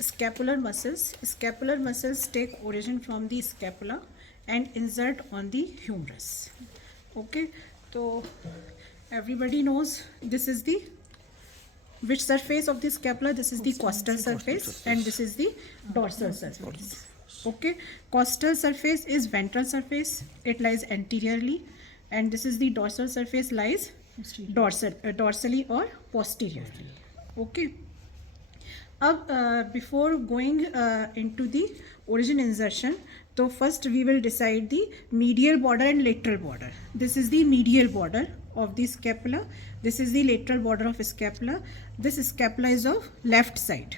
Scapular muscles take origin from the scapula and insert on the humerus. Okay, so everybody knows this is the which surface of the scapula. This is the costal surface and this is the dorsal surface. Okay, costal surface is ventral surface, it lies anteriorly, and this is the dorsal surface lies dorsally or posteriorly. Okay. Before going into the origin insertion, so first we will decide the medial border and lateral border. This is the medial border of the scapula. This is the lateral border of scapula. This scapula is of left side.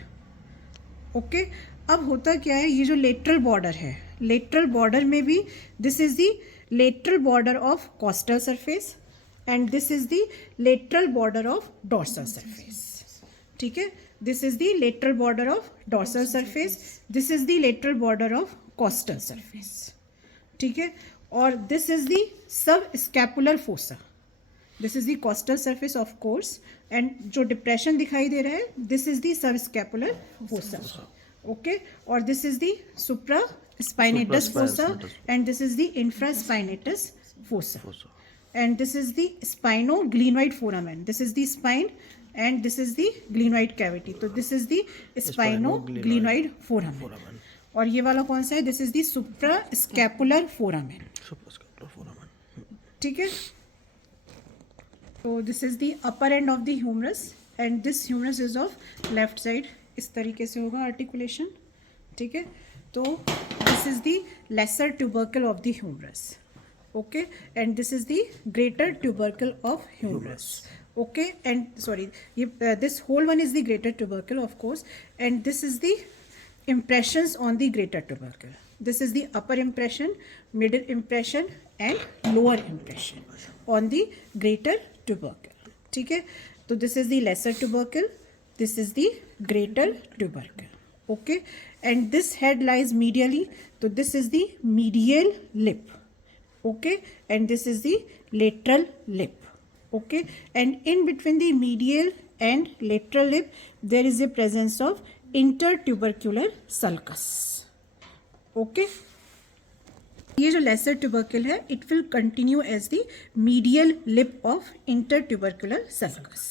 Okay अब होता क्या है, ये जो lateral border है, lateral border में भी this is the lateral border of costal surface and this is the lateral border of dorsal surface. ठीक है, this is the lateral border of dorsal surface, this is the lateral border of costal surface. ठीक है, और this is the subscapular fossa. This is the costal surface of course and जो depression दिखाई दे रहा है this is the subscapular fossa. Okay, और this is the supraspinatus fossa and this is the infraspinatus fossa and this is the spino-glenoid foramen. This is the spine and this is the glenoid cavity. So this is the spino-glenoid foramen. और ये वाला कौन सा है? This is the suprascapular foramen. ठीक है, so this is the upper end of the humerus and this humerus is of left side. इस तरीके से होगा articulation. ठीक है, तो this is the lesser tubercle of the humerus. Okay, and this is the greater tubercle of humerus. Okay, and sorry, this whole one is the greater tubercle, of course, and this is the impressions on the greater tubercle. This is the upper impression, middle impression and lower impression on the greater tubercle. ठीक है, तो this is the lesser tubercle, this is the greater tubercle. Okay, and this head lies medially, so this is the medial lip. Okay, and this is the lateral lip. Okay, and in between the medial and lateral lip there is a presence of intertubercular sulcus. Okay, ये जो lesser tubercle है it will continue as the medial lip of intertubercular sulcus.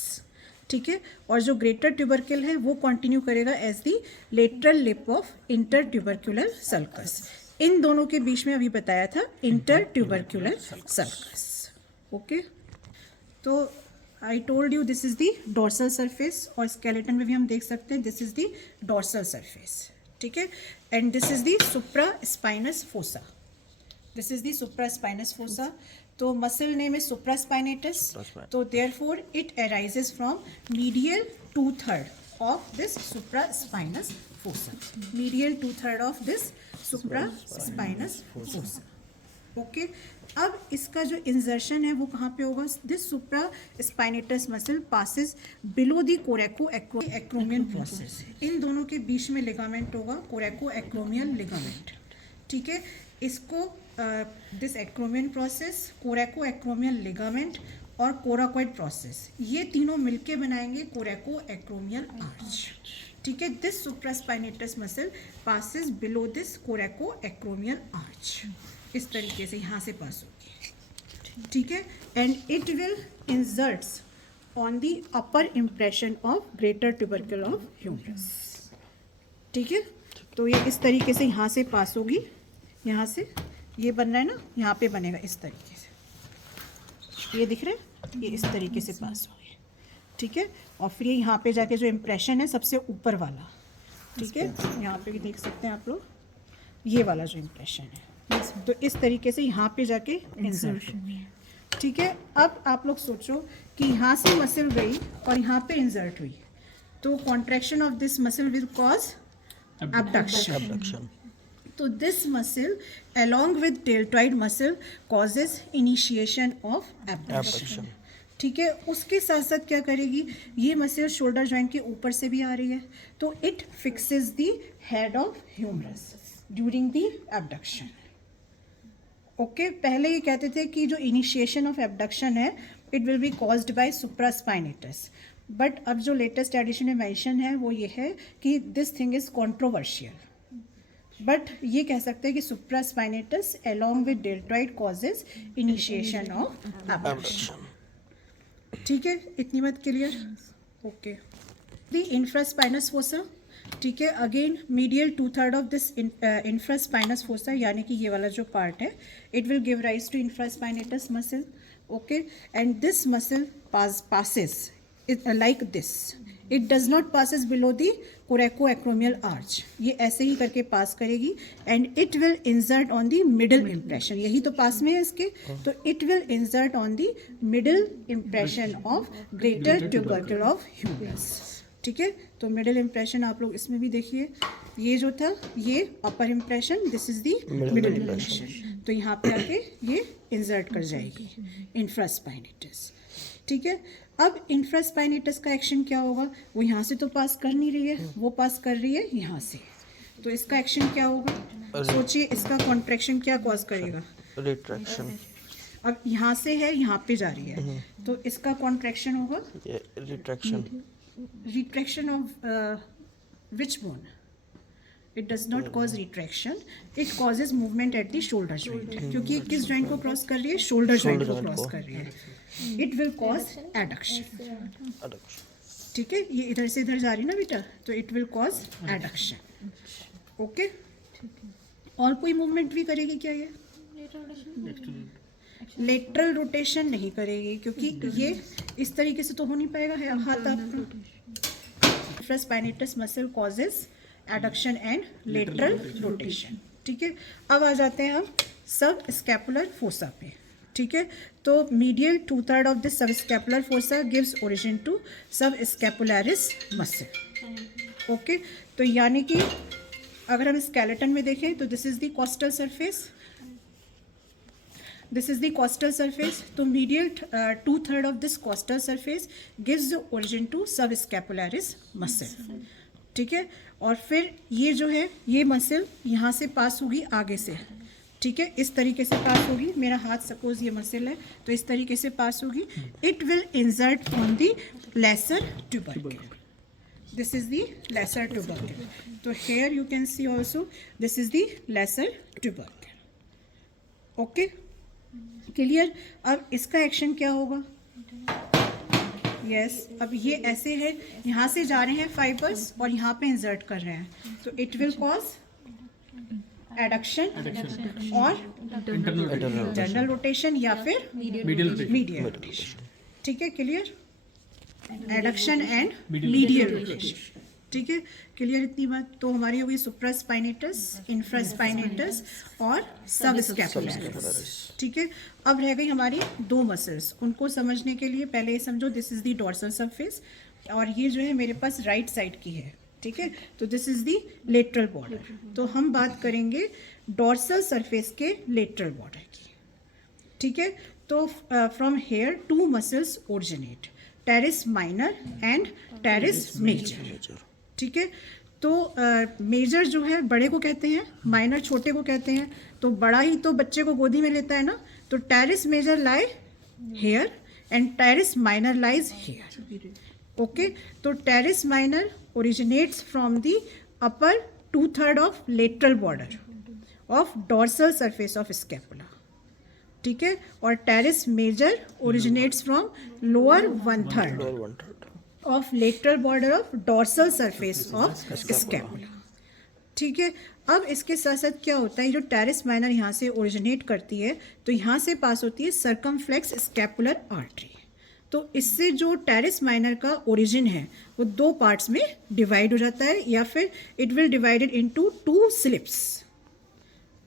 ठीक है, और जो greater tubercle है वो continue करेगा as the lateral lip of intertubercular sulcus. इन दोनों के बीच में अभी बताया था इंटर ट्यूबरक्यूलर सर्कस. ओके, तो I told you this is the dorsal surface और स्केलेटन में भी हम देख सकते हैं this is the dorsal surface. ठीक है, and this is the supraspinous fossa. This is the supraspinous fossa. तो muscle name is supraspinatus, तो therefore it arises from medial 2/3 of this supraspinous fossa. Medial 2/3 of this supraspinous fossa. Okay, अब इसका जो इंजर्शन है वो कहाँ पे होगा? This supraspinatus muscle passes below the coraco acromion process. इन दोनों के बीच में लिगामेंट होगा, कोरेको एक्रोमियल लिगामेंट. ठीक है, इसको this acromion process, coracoacromial ligament और कोराकोइड प्रोसेस, ये तीनों मिलके बनाएंगे कोरेको एक्रोमियल आर्च. ठीक है, this supraspinatus muscle passes below this coracoacromial arch. इस तरीके से यहाँ से पास होगी. ठीक है, and it will inserts on the upper impression of greater tubercle of humerus. ठीक है, तो ये इस तरीके से यहाँ से पास होगी. यहाँ से ये बन रहा है ना, यहाँ पे बनेगा इस तरीके से. ये दिख रहा है, ये इस तरीके से पास हो गया. ठीक है, और फिर ये यहाँ पे जाके जो इम्प्रेशन है सबसे ऊपर वाला. ठीक है, यहाँ पे भी देख सकते हैं आप लोग, ये वाला जो इम्प्रेशन है तो इस तरीके से यहाँ पे जाके इंसर्ट. ठीक है, अब आप लोग सोचो कि यहाँ से मसल गई और यहाँ पे इंसर्ट हुई, तो contraction of this muscle will cause abduction. So this muscle along with deltoid muscle causes initiation of abduction. ठीक है, उसके साथ साथ क्या करेगी, ये मसल शोल्डर जॉइंट के ऊपर से भी आ रही है, तो it fixes the head of humerus during the abduction. Okay, पहले ये कहते थे कि जो इनिशिएशन ऑफ एब्डक्शन है it will be caused by supraspinatus, but अब जो लेटेस्ट एडिशन में मेंशन है वो ये है कि this thing is controversial, but ये कह सकते हैं कि supraspinatus along with deltoid causes initiation of abduction. ठीक है, इतनी बात clear? Okay. The infraspinous fossa, ठीक है, again medial 2/3 of this infraspinous fossa, यानी कि ये वाला जो पार्ट है, it will give rise to infraspinatus muscle. Okay, and this muscle passes like this. It does not passes below the coracoacromial arch. ये ऐसे ही करके पास करेगी and it will insert on the middle impression. यही तो पास में है इसके, तो it will insert on the middle impression of greater tubercle of humerus. ठीक है, तो मिडिल इम्प्रेशन आप लोग इसमें भी देखिए, ये जो था ये upper impression, this is the middle impression. तो यहाँ पे आके ये इंसर्ट कर जाएगी इंफ्रास्पाइनेटस. ठीक है, अब इंफ्रास्पाइनेटस का एक्शन क्या होगा? वो यहाँ से तो पास कर नहीं रही है, वो पास कर रही है यहाँ से, तो इसका एक्शन क्या होगा? सोचिए, इसका कॉन्ट्रैक्शन क्या कॉज करेगा? रिट्रैक्शन. अब यहाँ से है, यहाँ पे जा रही है, तो इसका कॉन्ट्रैक्शन होगा retraction. retraction of which bone? It does not cause retraction, it causes movement at the shoulder joint. क्योंकि किस joint को क्रॉस कर रही है? शोल्डर joint को क्रॉस कर रही है. It will cause adduction. ठीक है, ये इधर से इधर जा रही है ना बेटा, तो it will cause adduction. Okay, और कोई मूवमेंट भी करेगी क्या ये? लेटरल रोटेशन नहीं करेगी, क्योंकि ये इस तरीके से तो हो नहीं पाएगा है हाथ आपका. Infraspinatus muscle causes adduction and lateral rotation. ठीक है, अब आ जाते हैं हम सब स्कैपुलर फोसा पे. ठीक है, तो medial 2/3 of this subscapular fossa gives origin to subscapularis muscle. Okay, तो यानी कि अगर हम स्केलेटन में देखें तो this is the costal surface, this is the costal surface. तो medial 2/3 of this costal surface gives the origin to subscapularis muscle. ठीक है, और फिर ये जो है ये मसल यहाँ से पास होगी आगे से. ठीक है, इस तरीके से पास होगी. मेरा हाथ सपोज ये मसल है, तो इस तरीके से पास होगी. It will insert on the lesser tubercle. This is the lesser tubercle. तो here you can see also this is the lesser tubercle. Okay, clear? अब इसका एक्शन क्या होगा? यस, अब ये ऐसे है, यहाँ से जा रहे हैं फाइबर्स और यहाँ पे इंसर्ट कर रहे हैं, तो इट विल कॉज एडक्शन और इंटरनल रोटेशन या फिर मीडियल रोटेशन. ठीक है, clear? Adduction and medial rotation. ठीक है, क्लियर इतनी बात? तो हमारी हो गई सुप्रास्पाइनेटस, इंफ्रास्पाइनेटस और सबस्कैपुलरिस. ठीक है, अब रह गई हमारी दो मसल्स. उनको समझने के लिए पहले ये समझो, this is the dorsal surface और ये जो है मेरे पास राइट साइड की है. ठीक है, तो this is the lateral border. तो हम बात करेंगे डोर्सल सरफेस के लेटरल बॉर्डर की. ठीक है, तो from here to muscles originate, teres minor and teres major. ठीक है, तो मेजर जो है बड़े को कहते हैं, माइनर छोटे को कहते हैं. तो बड़ा ही तो बच्चे को गोदी में लेता है ना, तो teres major lie here and teres minor lies here. Okay, तो teres minor originates from the upper 2/3 of lateral border of dorsal surface of scapula. ठीक है, और teres major originates from lower 1/3 of lateral border of dorsal surface of scapula. ठीक है, अब इसके साथ साथ क्या होता है, जो टेरिस माइनर यहाँ से ओरिजिनेट करती है तो यहाँ से पास होती है सर्कमफ्लेक्स स्कैपुलर आर्टरी. तो इससे जो टेरिस माइनर का ओरिजिन है वो दो पार्ट्स में डिवाइड हो जाता है, या फिर it will divided into 2 slips.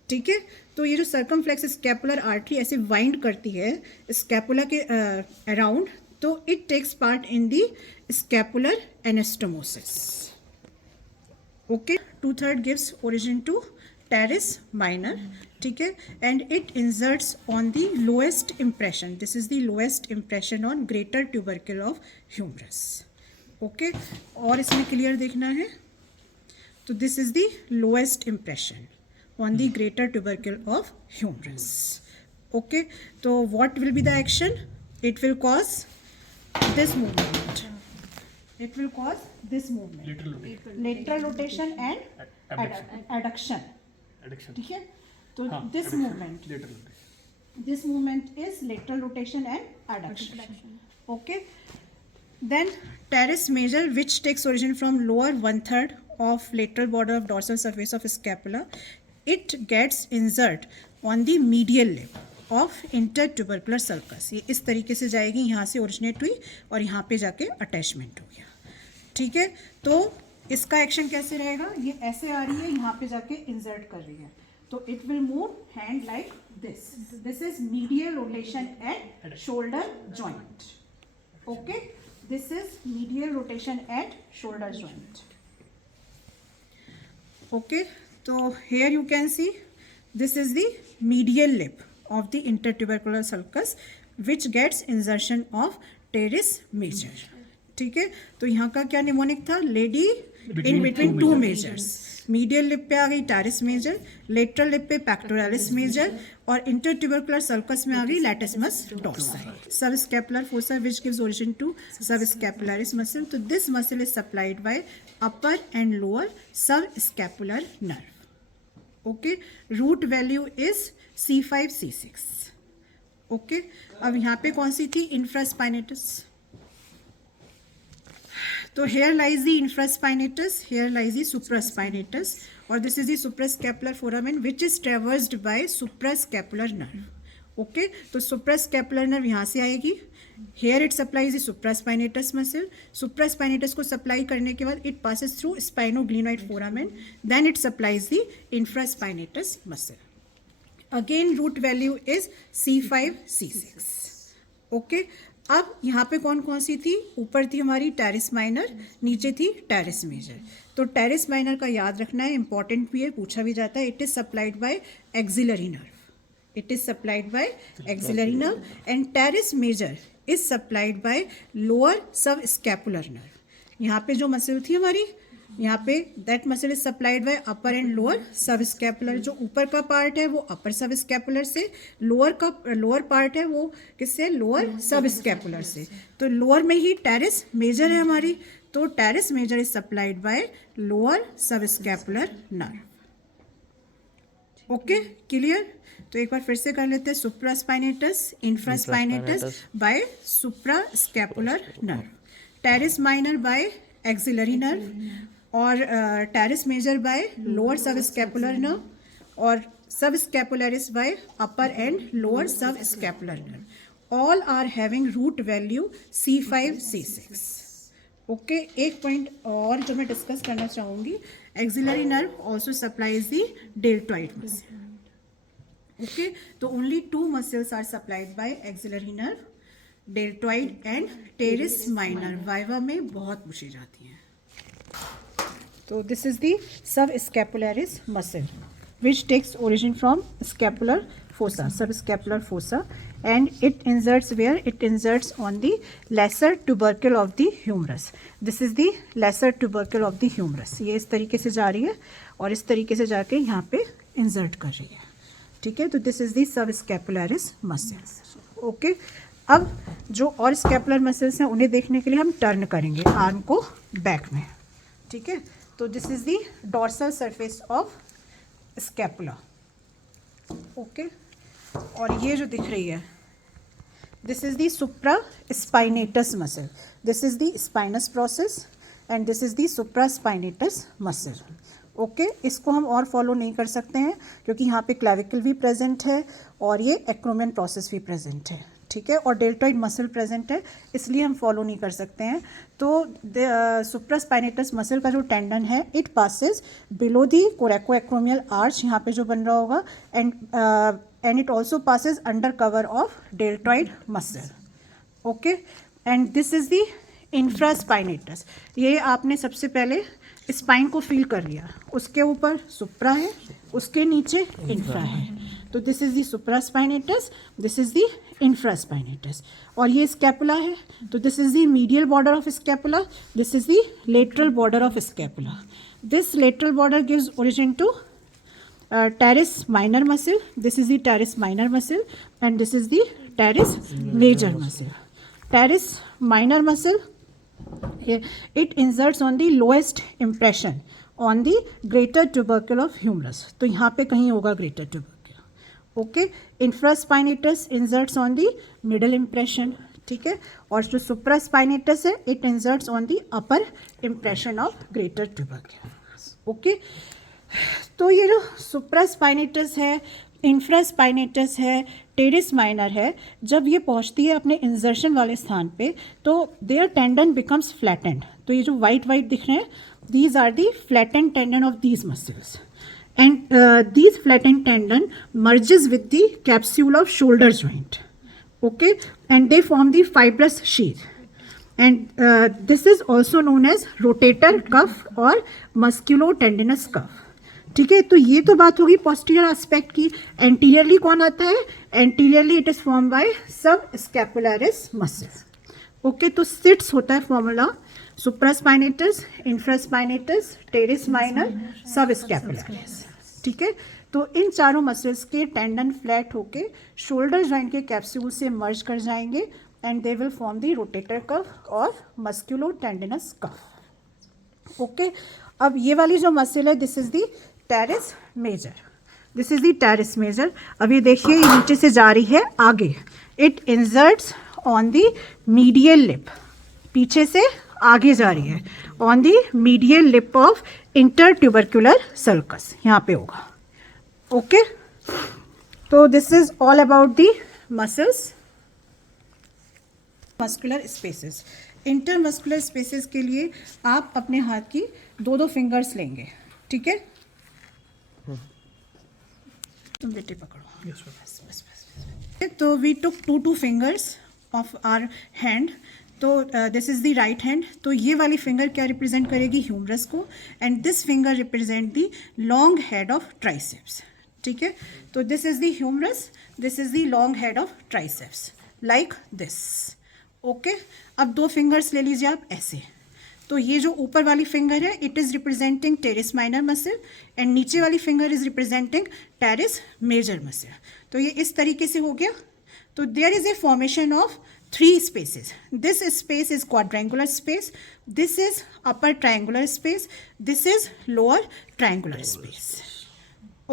ठीक है, तो ये जो सर्कमफ्लेक्स स्कैपुलर आर्टरी ऐसे वाइंड करती है स्कैपुला के अराउंड, तो it takes part in the scapular anastomosis. Okay, 2/3 gives origin to teres minor. ठीक है, and it inserts on the lowest impression. This is the lowest impression on greater tubercle of humerus. Okay, और इसमें clear देखना है, तो this is the lowest impression on the greater tubercle of humerus. Okay, so what will be the action? It will cause this movement. It will cause this movement. Lateral rotation and adduction. ठीक है, तो this movement. This movement is lateral rotation and adduction. Okay. Then teres major, which takes origin from lower 1/3 of lateral border of dorsal surface of scapula. It gets insert on the medial lip of intertubercular sulcus. ये इस तरीके से जाएगी, यहाँ से originate हुई और यहाँ पे जाके अटैचमेंट हो गया. ठीक है, तो इसका एक्शन कैसे रहेगा, ये ऐसे आ रही है, यहाँ पे जाके इंसर्ट कर रही है, तो it will move hand like this. This is medial rotation eight shoulder joint. Okay, this is medial rotation at shoulder joint. Okay, so here you can see this is the medial lip of the intertubercular sulcus which gets insertion of teres major. ठीक है, तो यहाँ का क्या mnemonic था, lady in between two majors. Medial lip पे आ गई टेरिस मेजर, लेटरल लिप पे पेक्टोरालिस मेजर, और इंटरट्यूबरकुलर सल्कस में आ गई latissimus dorsi. Subscapular fossa which gives origin to subscapularis muscle. तो this muscle is supplied by upper and lower subscapular nerve. Okay, root value is C5 C6. Okay, अब यहाँ पे कौन सी थी, इंफ्रास्पाइनेटस. तो here lies the infraspinatus, here lies the supraspinatus, or this is the suprascapular foramen which is traversed by suprascapular nerve. Okay, तो suprascapular nerve यहाँ से आएगी. Here it supplies the supraspinatus muscle. Supraspinatus को supply करने के बाद it passes through spinoglenoid foramen, then it supplies the infraspinatus muscle. Again root value is C5 C6. Okay, अब यहाँ पे कौन कौन सी थी, ऊपर थी हमारी टेरिस माइनर, नीचे थी टेरिस मेजर. तो टेरिस माइनर का याद रखना है, इंपॉर्टेंट भी है, पूछा भी जाता है. It is supplied by axillary nerve. It is supplied by axillary nerve and teres major is supplied by lower subscapular nerve. यहाँ पे जो मसल थी हमारी, यहाँ पे that muscle is supplied by upper and lower subscapular. जो ऊपर का पार्ट है वो अपर सब स्कैपुलर से, लोअर पार्ट है वो किससे, लोअर सब स्कैपुलर से. तो लोअर में ही टेरिस मेजर है हमारी, तो teres major is supplied by lower subscapular nerve. Okay, clear. तो एक बार फिर से कर लेते हैं, supraspinatus, infraspinatus by suprascapular nerve, teres minor by axillary nerve, और teres major by lower subscapular nerve, और subscapularis by upper and lower subscapular nerve. All are having root value C5 C6. Okay, एक point और जो मैं discuss करना चाहूँगी, axillary nerve also supplies the deltoid muscle. Okay, तो only 2 muscles are supplied by axillary nerve, deltoid and teres minor. Viva में बहुत पूछी जाती हैं. तो this is the subscapularis muscle which takes origin from scapular fossa, subscapular fossa, and it inserts where? It inserts on the lesser tubercle of the humerus. This is the lesser tubercle of the humerus. ये इस तरीके से जा रही है और इस तरीके से जाके यहाँ पे इंसर्ट कर रही है. ठीक है, तो this is the subscapularis muscles. Okay, अब जो और स्कैपुलर मसल्स हैं उन्हें देखने के लिए हम टर्न करेंगे आर्म को बैक में. ठीक है, तो this is the dorsal surface of scapula. Okay, और ये जो दिख रही है, this is the supraspinatus muscle. This is the spinous process and this is the supraspinatus muscle. Okay, इसको हम और फॉलो नहीं कर सकते हैं क्योंकि यहाँ पे क्लैविकल भी प्रेजेंट है और ये एक्रोमियन प्रोसेस भी प्रेजेंट है. ठीक है, और डेल्टॉइड मसल प्रेजेंट है, इसलिए हम फॉलो नहीं कर सकते हैं. तो सुप्रास्पाइनेटस मसल का जो टेंडन है, it passes below the coracoacromial arch, यहाँ पे जो बन रहा होगा, and it also passes under cover of deltoid muscle. Okay, and this is the infraspinatus. ये आपने सबसे पहले स्पाइन को फील कर लिया, उसके ऊपर सुप्रा है, उसके नीचे इंफ्रा है. तो this is the supraspinatus, this is the infraspinatus. और ये स्कैपुला है, तो this is the medial border of scapula, this is the lateral border of scapula. This lateral border gives origin to teres minor muscle. This is the teres minor muscle and this is the teres major muscle. Teres minor muscle It inserts on the lowest impression on the greater tubercle of humerus. तो यहाँ पे कहीं होगा greater tubercle. Okay. Infraspinatus inserts on the middle impression. ठीक है. और जो supraspinatus है, it inserts on the upper impression of greater tubercle. Okay. तो ये जो supraspinatus है, इंफ्रास्पाइनेटस है, टेरिस माइनर है, जब ये पहुंचती है अपने इंजर्शन वाले स्थान पे तो देयर टेंडन बिकम्स फ्लैटेंड. तो ये जो वाइट वाइट दिख रहे हैं, these are the flattened tendon of these muscles and these flattened tendon merges with the capsule of shoulder joint. Okay. And they form the fibrous sheath and this is also known as rotator cuff और musculotendinous कफ. ठीक है. तो ये तो बात होगी posterior aspect की. Anteriorly कौन आता है? Anteriorly it is form by सब स्कैपुलरिस मसल. ओके. तो सिट्स होता है formula supraspinatus, infraspinatus, teres minor, सब स्कैपुलरिस. ठीक है. तो इन चारों मसल्स के टेंडन फ्लैट होके शोल्डर जॉइंट के कैप्सूल से मर्ज कर जाएंगे and they will form the rotator cuff और मस्क्यूलोटेंडिनस कफ. ओके. अब ये वाली जो मसल है, this is the teres major. This is the teres major. अब ये देखिए, ये नीचे से जा रही है आगे. It inserts on the medial lip. पीछे से आगे जा रही है on the medial lip of intertubercular sulcus. यहाँ पे होगा. ओके. तो this is all about the muscles. Muscular spaces. Intermuscular spaces के लिए आप अपने हाथ की दो फिंगर्स लेंगे. ठीक है. तुम बेटे पकड़ो. बस, बस, बस, बस. तो we took two fingers of our hand. तो this is the right hand. तो ये वाली फिंगर क्या रिप्रेजेंट करेगी? ह्यूमरस को. And this finger represent the long head of triceps. ठीक है. तो this is the humerus, this is the long head of triceps, like this. Okay. अब दो फिंगर्स ले लीजिए आप ऐसे. तो ये जो ऊपर वाली फिंगर है, it is representing teres minor muscle and नीचे वाली finger is representing teres major muscle. तो ये इस तरीके से हो गया. तो there is a formation of 3 spaces. This space is quadrangular space, this is upper triangular space, this is lower triangular space.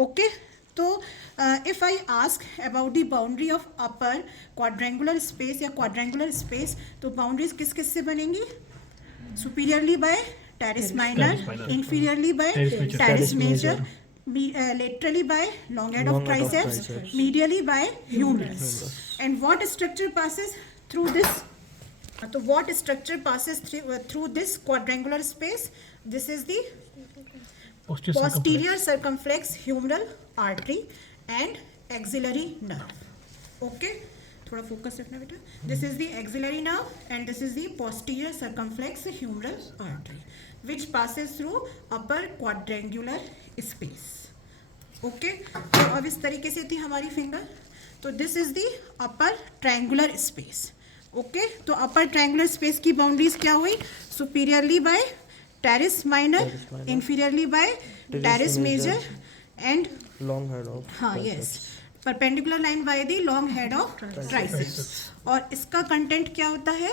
Okay. तो if I ask about the boundary of upper quadrangular space या quadrangular space, तो boundaries किस किस से बनेंगी? Superiorly by teres minor, inferiorly by teres major, laterally by long head of triceps, medially by humerus. And what structure passes through this? So what structure passes through this quadrangular space? This is the posterior circumflex humeral artery and axillary nerve. Okay. थोड़ा focus रखना बेटा. This is the axillary nerve and this is the posterior circumflex humeral artery which passes through upper quadrangular space. Okay. तो अब इस तरीके से थी हमारी फिंगर. तो this is the upper triangular space. Okay. तो upper triangular space की बाउंड्रीज क्या हुई? Superiorly by teres minor, inferiorly by teres major and long head of हाँ yes perpendicular line by the long head of triceps. और इसका content क्या होता है?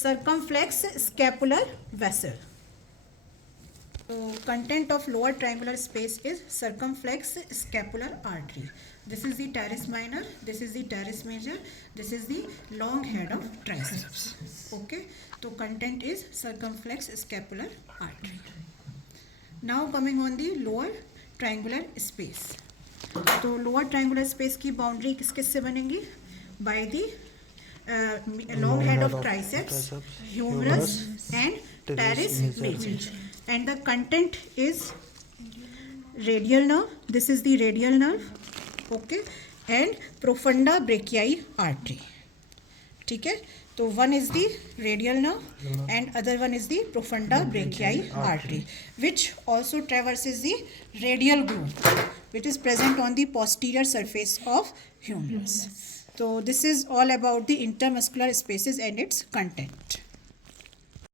circumflex scapular vessel. So content of lower triangular space is circumflex scapular artery. This is the teres minor, this is the teres major, this is the long head of triceps. Okay. So content is circumflex scapular artery. Now coming on the lower triangular space. तो lower triangular space की boundary किस किस से बनेंगी? By the long head of triceps, humerus and teres major. And the content is radial nerve. This is the radial nerve. Okay. And profunda brachii artery. ठीक है. तो one is the radial nerve and other one is the profunda brachiae artery which also traverses the radial groove which is present on the posterior surface of humerus. So this is all about the intermuscular spaces and its content.